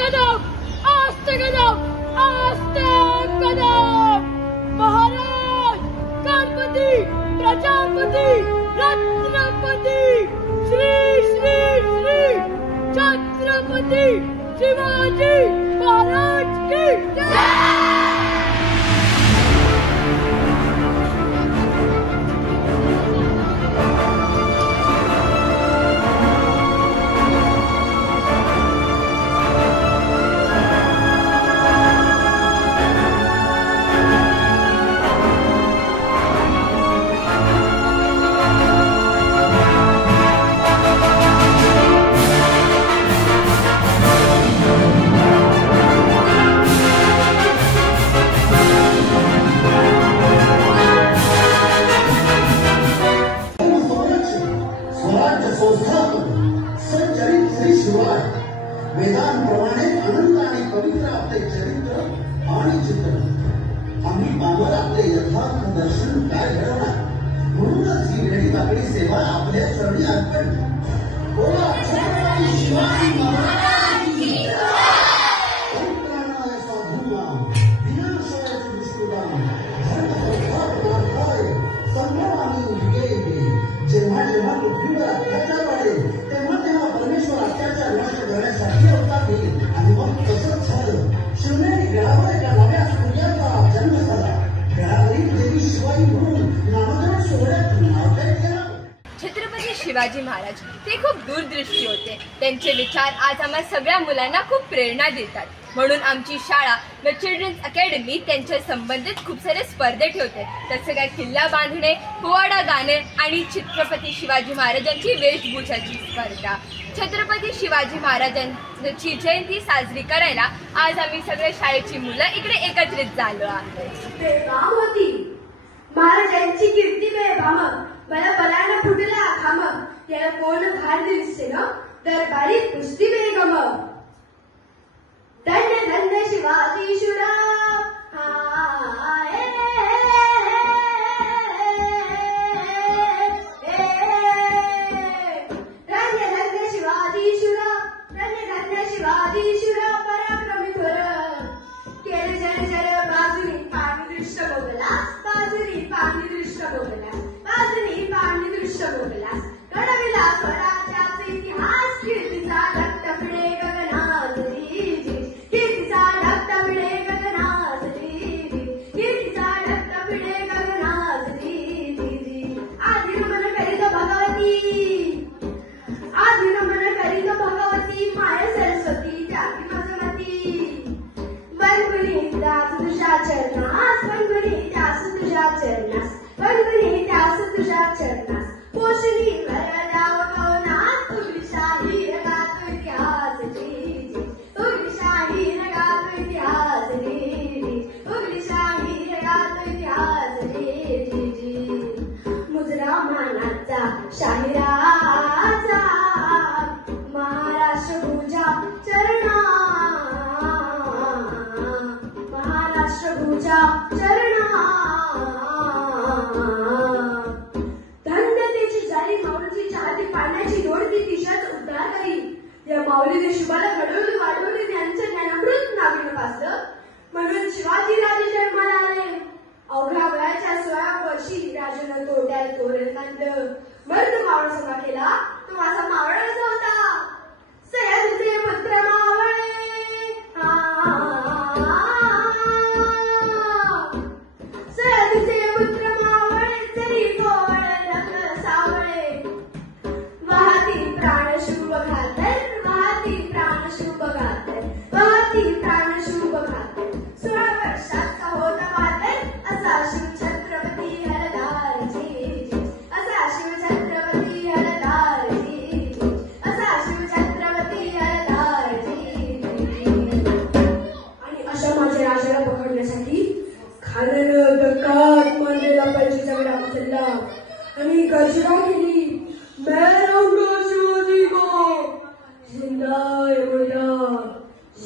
कदम, आस्ते कदम, आस्ते कदम। महाराज, गणपती, प्रजापती, रत्नपती, श्री श्री श्री छत्रपती शिवाजी महाराज की जय। वेदांप्रमाणे अनंत आणि पवित्र आपले चरित्र आणि चित्र आम्ही पामर आपले यथार्थ दर्शन काय घडवणार म्हणूनच ही वेळी आपली सेवा आपल्या चरणी अर्पण बोला छत्रपती शिवाजी महाराज की जय। परित्राणाय साधूनां विनाशाय दुष्कृतां धर्मसंस्थापनार्थाय संभवामि युगे युगे। जेव्हा जेव्हा पृथ्वीवर अत्याचार वाढेल तेव्हा तेव्हा परमेश्वर अत्याचार नष्ट करण्यासाठी अवतार घेईल आणि मग तसंच झालं। शिवनेरी गडावर एका नव्या सूर्याचा जन्म झाला। गडावरील देवी शिवाई म्हणून नामकरण सोहळ्यात नाव काय केलं। छत्रपती शिवाजी महाराज ते खूप दूरदृष्टी होते। त्यांचे विचार आज आम्हा सगळ्या मुलांना खूप प्रेरणा देतात। म्हणून आमची शाळा द चिल्ड्रन्स अकॅडमी त्यांच्या संबंधित खूप सारे स्पर्धे ठेवते। तसं काय किल्ला बांधणे, पोवाडा गाणे आणि छत्रपती शिवाजी महाराजांची वेशभूषाची स्पर्धा। छत्रपती शिवाजी महाराजांची जयंती साजरी करायला आज आम्ही सगळ्या शाळेची मुलं इकडे एकत्रित झालो आहोत। महाराजांची कीर्ती बेभामक, मला बलानं फुटला खामक, याला कोण भार दिसते ना दरबारी कुस्ती बेगमक। धन्य धन्य शिवाजी शिवराम, धन्य धन्य शिवाजी शिवराम, धन्य धन्य शिवाजी शिवराम, पराक्रमी थोर केले जर जर बाजूनी पाणी दृष्ट बघला, बाजूनी पाणी दृष्ट बघला, बाजूनी पाणी दृष्ट बघला, घडविला स्वराज्याचा इतिहास, कीर्तीचा धबधबडे गगनात रीजी, कीर्तीचा धबधबडे गगनात रीजी, कीर्तीचा धबधबडे गगनात रीजी। आधी नमन करीत भगवती, आधी नमन करीत भगवती, माय सरस्वती जाती मजमती, बंधुनी त्यास तुझ्या चरणास, बंधुनी त्यास तुझ्या चरणास, बंधुनी त्यास तुझ्या चरणास, पोषणी भरल्या वगवनात, तुझी शाही रगात इतिहास जीजी, तुझी शाही रगात इतिहास जीजी, तुझी शाही रगात इतिहास जीजी। मुजरा मानाचा शाहिराचा महाराष्ट्र पूजा चरणा, महाराष्ट्र पूजा चरणा, धन्यतेची जारी माऊलीची चाहती पाण्याची जोडती तिशाच उद्धार करी। या माऊलीने शिवाला घडवून वाढवून त्यांचं ज्ञानामृत नाविन पासलं, म्हणून शिवाजी राजे जन्माला आले। अवघ्या वयाच्या 16 वर्षी राजानं तोट्यात तोरण बांधलं, मर्द मावळ सभा केला तो माझा मावळाचा होता, सह्याद्रीचे पुत्र मावळे, सह्याद्रीचे पुत्र मावळे, जरी गोवळ रंग सावळे, वाहती प्राण शुभ घातर, वाहती प्राण शुभ घातर, वाहती प्राण शुभ घातर, 16 वर्षाचा होता मातर, असा शिव छत्रपती हरदार जी, असा शिव छत्रपती हरदार जी, असा शिव छत्रपती हरदार जी। आणि अशा माझ्या राजाला पकडण्यासाठी खानानं दक्कात मारलेला पैशाचा वेळा उचलला आणि गर्जना केली, मैं रहूंगा शिवाजी को, जिंदा है मुर्दा,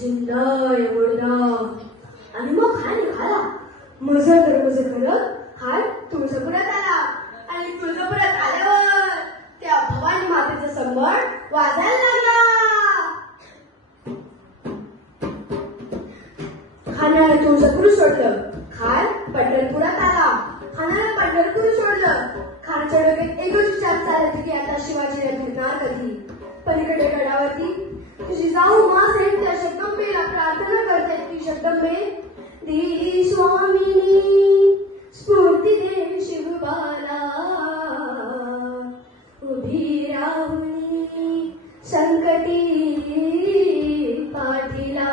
जिंदा है मुर्दा। आणि मग खान निघाला, मजर करत खान तुळजापुरात आला आणि तुळजापुरात आल्यावर त्या भवानी मातेचा संबळ वाजायला लागला। खाणारं तुळजापूर सोडलं, खार पंढरपुरात आला. खाणारं पंढरपूर सोडलं, खारच्या डोक्यात एकच विचार चालायचे की आता शिवाजीला भेटणार कधी. पलीकडे गडावरती तुझी जाऊ मा सहित त्या शब्दंबेला प्रार्थना करतायत की शब्दंबे देवी स्वामिनी स्फूर्ती दे शिवबाला, उभी राहुनी संकटी पाठीला.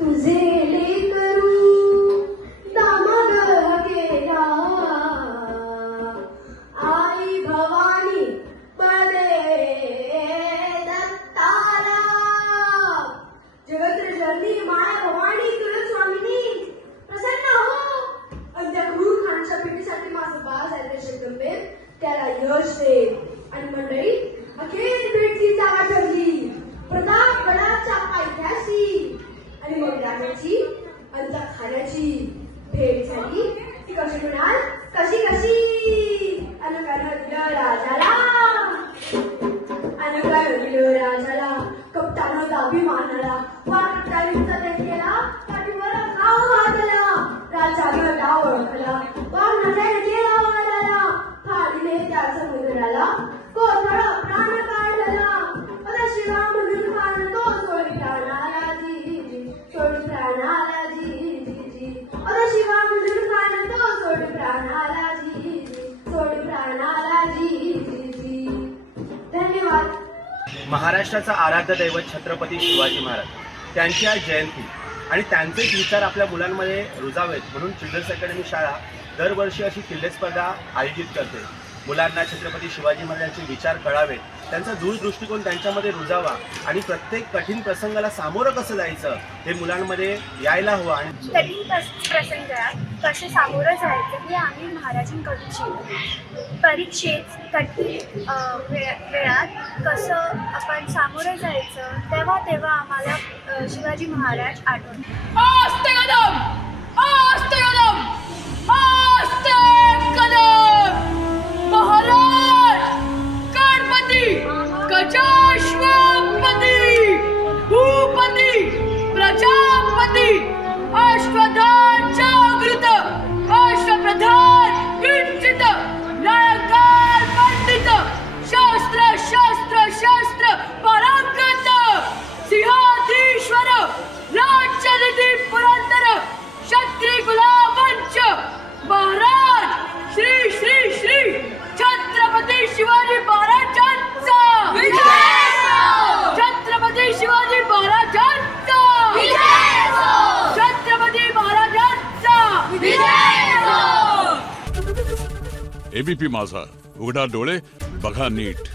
तुझे लेकरू दामाद गेला, आई भवानी बळे दत्ताला. जगत्र जननी माया भवानी तुला स्वामिनी प्रसन्न हो. आणि त्या क्रूर खानच्या पिढीसाठी माझं बाळ जायचं शब्दंबे त्याला यश दे. आणि मंडळी अखेर भेटची जागा ठरली प्रतापगडाच्या पायथ्याशी. आणि मग राजाची आणि त्या खाण्याची भेट झाली. ती कशी म्हणाल कशी कशी अनुकार दिलं राजाला, अनुकार दिलं राजाला. कप्तानं दाबी मानाला वाटतालीचा देखीला पाठीवर गाव घातला. राजानं गाव ओळखला वाघ नजर गेला वाढाला. फाडीने त्या समुद्राला कोथळ प्राण काढला. आता शिवा म्हणून खान तो सोडी प्राणाला जी, सोडी प्राणाला जी. आता शिवा म्हणून खान तो सोडी प्राणाला जी, सोडी प्राणाला जी. धन्यवाद. महाराष्ट्राचा आराध्य दैवत छत्रपती शिवाजी महाराज त्यांची आज जयंती आणि त्यांचेच विचार आपल्या मुलांमध्ये रुजावेत म्हणून चिल्ड्रन्स अकॅडमी शाळा दरवर्षी अशी किल्ले स्पर्धा आयोजित करते. मुलांना छत्रपती शिवाजी महाराजांचे विचार कळावेत, त्यांचा दूरदृष्टिकोन त्यांच्यामध्ये रुजावा आणि प्रत्येक कठीण प्रसंगाला सामोरं कसं जायचं हे मुलांमध्ये यायला हवं. आणि कठीण प्रसंगात कसे सामोरं जायचं हे आम्ही महाराजांकडून शिकलो. परीक्षेत कठीण वेळात कसं आपण सामोरं जायचं तेव्हा तेव्हा आम्हाला शिवाजी महाराज आठवतात. आस्ते कदम, आस्ते कदम, आस्ते कदम. महाराज गणपती गजाश्वपती भूपती प्रजापती अश्वधान जागृत अश्वप्रधान विंचित नायकार पंडित शास्त्र शास्त्र शास्त्र परांगत सिंहाधीश्वर राज्यनिधी पुरंदर क्षत्रिय गुलाबंच महाराज श्री श्री श्री छत्रपती शिवाजी महाराजांचा विजय असो. छत्रपती शिवाजी महाराजांचा विजय असो. छत्रपती महाराजांचा विजय असो. एबीपी माझा, उघडा डोळे बघा नीट.